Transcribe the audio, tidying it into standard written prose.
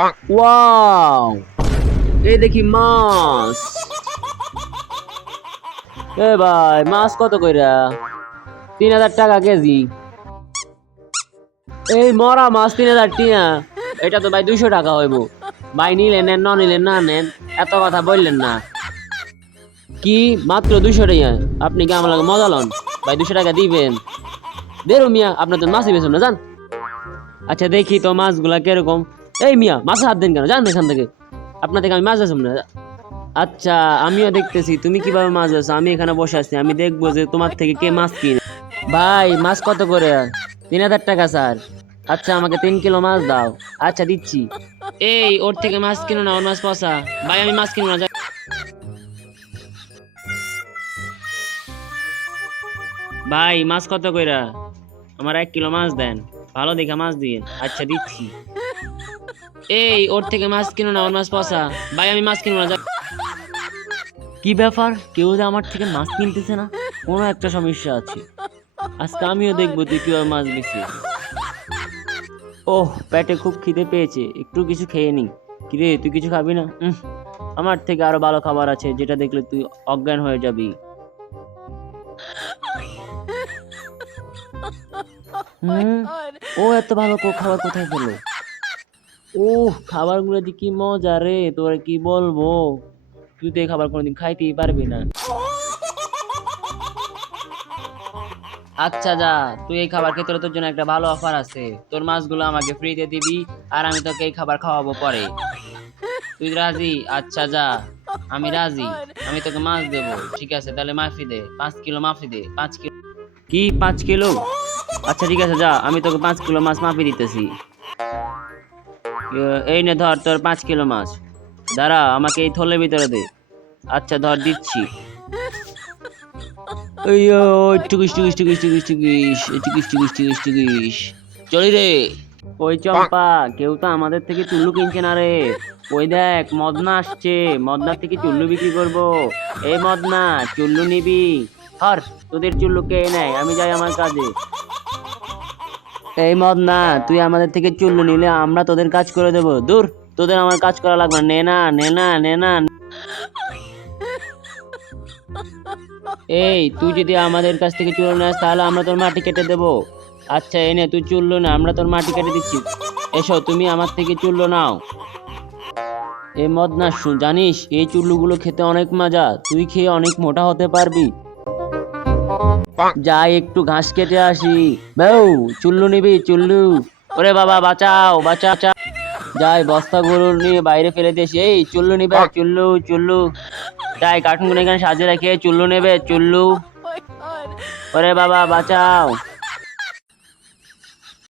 Wow, এই দেখি মাছ। এ ভাই, মাছ কত কইরা? 3000 টাকা কেজি। এই মরা মাছ 3000 টিয়া? এটা তো ভাই 200 টাকা হইব। ভাই নিলে নেন, ন নিলে না নেন, এত কথা বললেন না। কি মাত্র 200 টাকা? আপনি কি আমার লাগে মজা লন? ভাই 200 টাকা দিবেন? দেরো মিয়া, আপনার তো মাছই বেছেন না, জান। আচ্ছা দেখি তো মাছগুলা কিরকম। এই মিয়া, মাছে হাত দেন কেন? জান এখান থেকে। আপনার থেকে আমি মাছ বেছাম না। আচ্ছা, আমিও দেখতেছি তুমি কিভাবে মাছ বেছো। আমি এখানে বসে আছি, আমি দেখবো যে তোমার থেকে কে মাছ কিনে। ভাই মাছ কত করে? 3000 টাকা স্যার। আচ্ছা আমাকে 3 কিলো মাছ দাও। আচ্ছা দিচ্ছি। এই ওর থেকে মাছ কিনো না, ওর মাছ পচা। ভাই আমি মাছ কিনো না, যাই। ভাই মাছ কত কইরা? আমার 1 কিলো মাছ দেন, ভালো দেখে মাছ দিন। আচ্ছা দিচ্ছি। এই ওর থেকে মাছ কিনো না, ওর মাছ পচা। ভাই আমি মাছ কিনো না, যাই। কি ব্যাপার, কেউ যে আমার থেকে মাছ কিনতেছে না? কোনো একটা সমস্যা আছে। আজকে আমিও দেখবো তুই কিভাবে মাছ বেচিস। ওহ, পেটে খুব খিদে পেয়েছে, একটু কিছু খেয়ে নি। কিরে তুই কিছু খাবি না? আমার থেকে আরো ভালো খাবার আছে, যেটা দেখলে তুই অজ্ঞান হয়ে যাবি। হুম, ও এত ভালো খাবার কোথায় পেলো? ওহ, খাবারগুলো যে কি মজা রে, তোরে কি বলবো। তুই তো এই খাবার কোনোদিন খাইতেই পারবি না। আচ্ছা যা, তুই এই খাবার খেতে হলে তোর জন্য একটা ভালো অফার আছে। তোর মাছগুলো আমাকে ফ্রিতে দিবি, আর আমি তোকে এই খাবার খাওয়াবো পরে। তুই রাজি? আচ্ছা যা, আমি রাজি। আমি তোকে মাছ দেবো, ঠিক আছে? তাহলে মাফি দে, 5 কিলো মাফি দে। 5 কিলো? কি 5 কিলো? আচ্ছা ঠিক আছে, যা, আমি তোকে 5 কিলো মাছ মাফি দিতেছি। এই নে ধর তোর 5 কিলো মাছ। দাঁড়া, আমাকে এই থলের ভিতরে দে। আচ্ছা ধর, দিচ্ছি। এই টুকিস টুকিস টুকিস টুকিস টুকিস টুকিস টুকিস টুকিস টুকিস। চলি রে। ওই চম্পা, কেউ তো আমাদের থেকে চুল্লু কিনছে না রে। ওই দেখ, মদনা আসছে, মদনার থেকে চুল্লু বিক্রি করব। এই মদনা, চুল্লু নিবি? হর, তোদের চুল্লু কে নেয়, আমি যাই আমার কাজে। এই মদনা, তুই আমাদের থেকে চুল্লু নিলে আমরা তোদের কাজ করে দেব। দূর, তোদের আমার কাজ করা লাগবে না। নে না, নে না, নে না। এই তুই যদি আমাদের কাছ থেকে চুল্লু নেস, তাহলে আমরা তোর মাটি কেটে দেবো। আচ্ছা এনে তুই চুল্লু না, আমরা তোর মাটি কেটে দিচ্ছি। এসো, তুমি আমার থেকে চুল্লু নাও। এ মদনা, জানিস এই চুল্লুগুলো খেতে অনেক মজা, তুই খেয়ে অনেক মোটা হতে পারবি। যাই একটু ঘাস কেটে আসি। বউ, চুল্লু নিবি? চুল্লু? ওরে বাবা, বাঁচাও বাঁচাও। যাই বস্তাগুলো নিয়ে বাইরে ফেলে দিয়েছি। এই চুল্লু নিবে? চুল্লু চুল্লু। যাই কার্টুনগুলো এখানে সাজিয়ে রেখে চুল্লু নেবে? চুল্লু। ওরে বাবা বাঁচাও।